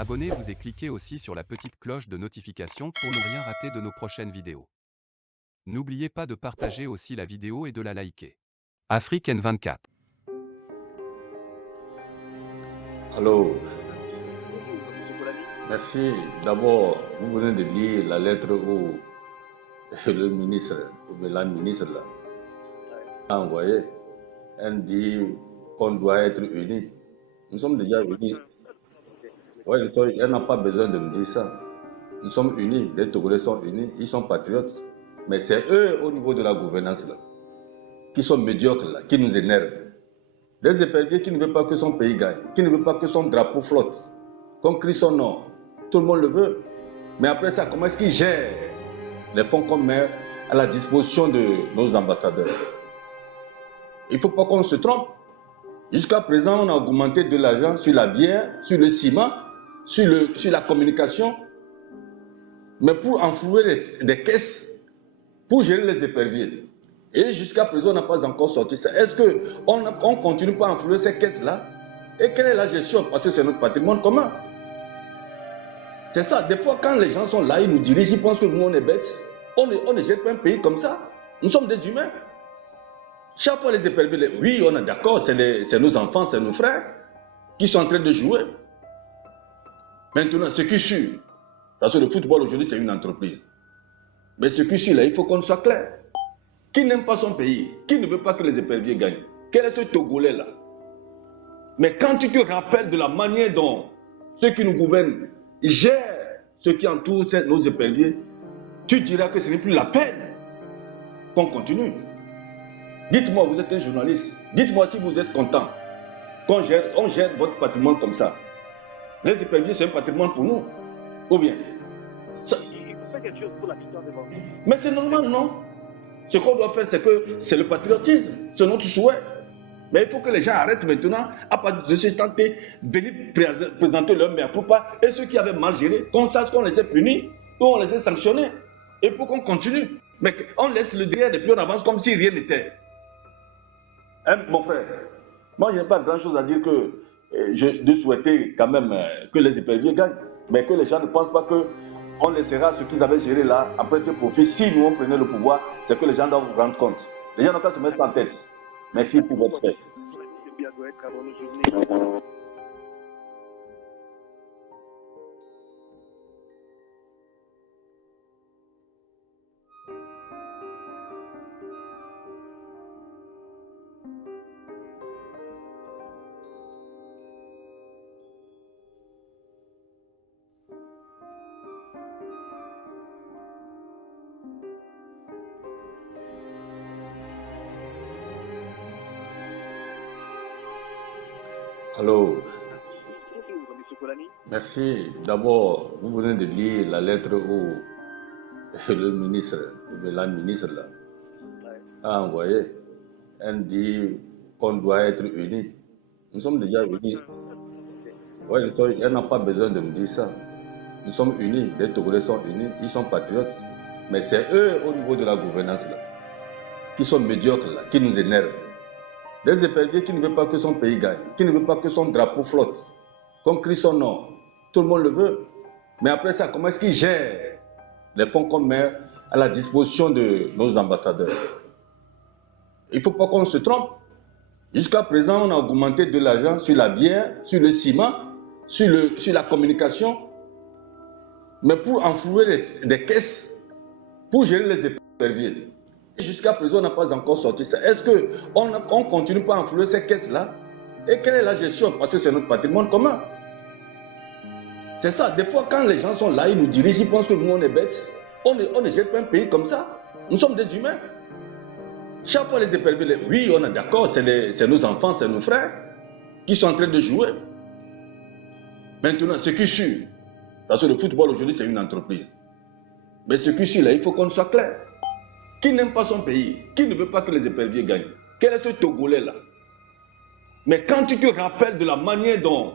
Abonnez-vous et cliquez aussi sur la petite cloche de notification pour ne rien rater de nos prochaines vidéos. N'oubliez pas de partager aussi la vidéo et de la liker. Afrique N24. Allô, merci. D'abord, vous venez de lire la lettre où le ministre, ou la ministre là, a envoyé. Elle dit qu'on doit être unis. Nous sommes déjà unis. Oui, elle n'a pas besoin de me dire ça. Nous sommes unis. Les Togolais sont unis. Ils sont patriotes. Mais c'est eux, au niveau de la gouvernance là, qui sont médiocres là, qui nous énervent. Des éperviers qui ne veulent pas que son pays gagne, qui ne veulent pas que son drapeau flotte, qu'on crie son nom. Tout le monde le veut. Mais après ça, comment est-ce qu'ils gèrent les fonds qu'on met à la disposition de nos ambassadeurs? Il ne faut pas qu'on se trompe. Jusqu'à présent, on a augmenté de l'argent sur la bière, sur le ciment, sur la communication. Mais pour enflouer des caisses, pour gérer les éperviers. Et jusqu'à présent, on n'a pas encore sorti ça. Est-ce qu'on ne continue pas à enflouer ces caisses-là? Et quelle est la gestion? Parce que c'est notre patrimoine commun. C'est ça. Des fois, quand les gens sont là, ils nous dirigent, ils pensent que nous, on est bêtes. On ne gère pas un pays comme ça. Nous sommes des humains. Chaque fois, les éperviers, oui, on est d'accord, c'est nos enfants, c'est nos frères qui sont en train de jouer. Maintenant, ce qui est sûr, parce que le football aujourd'hui, c'est une entreprise. Mais ce qui est sûr, là, il faut qu'on soit clair. Qui n'aime pas son pays? Qui ne veut pas que les éperviers gagnent? Quel est ce Togolais-là? Mais quand tu te rappelles de la manière dont ceux qui nous gouvernent gèrent ce qui entoure nos éperviers, tu diras que ce n'est plus la peine qu'on continue. Dites-moi, vous êtes un journaliste, dites-moi si vous êtes content qu'on gère votre patrimoine comme ça. Les éperviers, c'est un patrimoine pour nous. Ou bien il faut faire quelque chose pour la victoire de l'homme. Mais c'est normal, non? Ce qu'on doit faire, c'est le patriotisme, c'est notre souhait. Mais il faut que les gens arrêtent maintenant à partir de ce temps venir présenter leur mea culpa et ceux qui avaient mal géré, qu'on sache qu'on les ait punis, qu'on les ait sanctionnés. Il faut qu'on continue. Mais on laisse le derrière et puis on avance comme si rien n'était. Hein, mon frère, moi je n'ai pas grand chose à dire que de souhaiter quand même que les éperviers gagnent, mais que les gens ne pensent pas qu'on laissera ce qu'ils avaient géré là après ce profit. Si nous on prenait le pouvoir, c'est que les gens doivent vous rendre compte. Les gens n'ont qu'à se mettre en tête. Merci pour votre fait. Allô. Merci. D'abord, vous venez de lire la lettre où le ministre, ou la ministre là, a envoyé. Elle dit qu'on doit être unis. Nous sommes déjà unis. Oui, elle n'a pas besoin de me dire ça. Nous sommes unis. Les Togolais sont unis. Ils sont patriotes. Mais c'est eux, au niveau de la gouvernance là, qui sont médiocres là, qui nous énervent. Des éperviers qui ne veulent pas que son pays gagne, qui ne veulent pas que son drapeau flotte, qu'on crie son nom. Tout le monde le veut. Mais après ça, comment est-ce qu'ils gèrent les fonds qu'on met à la disposition de nos ambassadeurs? Il ne faut pas qu'on se trompe. Jusqu'à présent, on a augmenté de l'argent sur la bière, sur le ciment, sur la communication. Mais pour enflouer des caisses, pour gérer les éperviers. Jusqu'à présent, on n'a pas encore sorti ça. Est-ce qu'on ne continue pas à enflouer ces caisses-là? Et quelle est la gestion? Parce que c'est notre patrimoine commun. C'est ça. Des fois, quand les gens sont là, ils nous dirigent, ils pensent que nous, on est bêtes. On ne gère pas un pays comme ça. Nous sommes des humains. Chaque fois, les éperviers, oui, on est d'accord, c'est nos enfants, c'est nos frères qui sont en train de jouer. Maintenant, ce qui est sûr, parce que le football aujourd'hui, c'est une entreprise. Mais ce qui est sûr, là, il faut qu'on soit clair. Qui n'aime pas son pays? Qui ne veut pas que les éperviers gagnent? Quel est ce Togolais-là? Mais quand tu te rappelles de la manière dont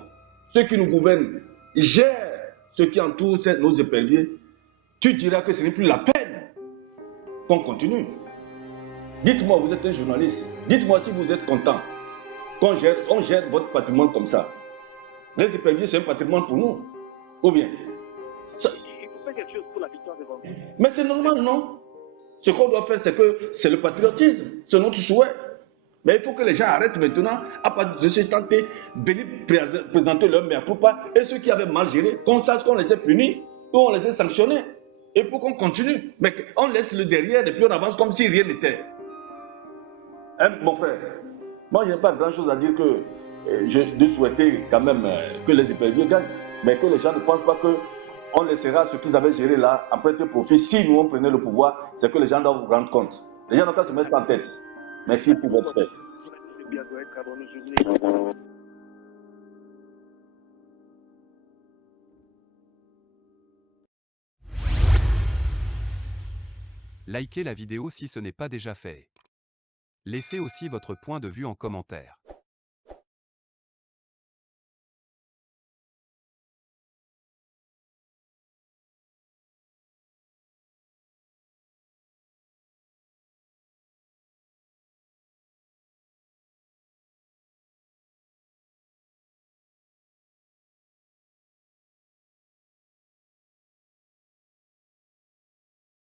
ceux qui nous gouvernent gèrent ce qui entoure nos éperviers, tu diras que ce n'est plus la peine qu'on continue. Dites-moi, vous êtes un journaliste, dites-moi si vous êtes content qu'on gère votre patrimoine comme ça. Les éperviers, c'est un patrimoine pour nous. Ou bien? Il faut faire quelque chose pour la victoire de Bangui. Mais c'est normal, non? Ce qu'on doit faire, c'est le patriotisme, c'est notre souhait. Mais il faut que les gens arrêtent maintenant, à partir de ce temps, venir présenter leur mère pour pas, et ceux qui avaient mal géré, qu'on sache qu'on les a punis, ou on les a sanctionnés. Et pour qu'on continue. Mais on laisse le derrière et puis on avance comme si rien n'était. Hein, mon frère, moi, je n'ai pas grand-chose à dire que je souhaitais quand même que les éperviers gagnent, mais que les gens ne pensent pas qu'on laissera ce qu'ils avaient géré là, après ce profit. Si nous, on prenait le pouvoir, c'est que les gens doivent vous rendre compte. Les gens n'ont qu'à se mettre en tête. Merci pour votre aide. Likez la vidéo si ce n'est pas déjà fait. Laissez aussi votre point de vue en commentaire.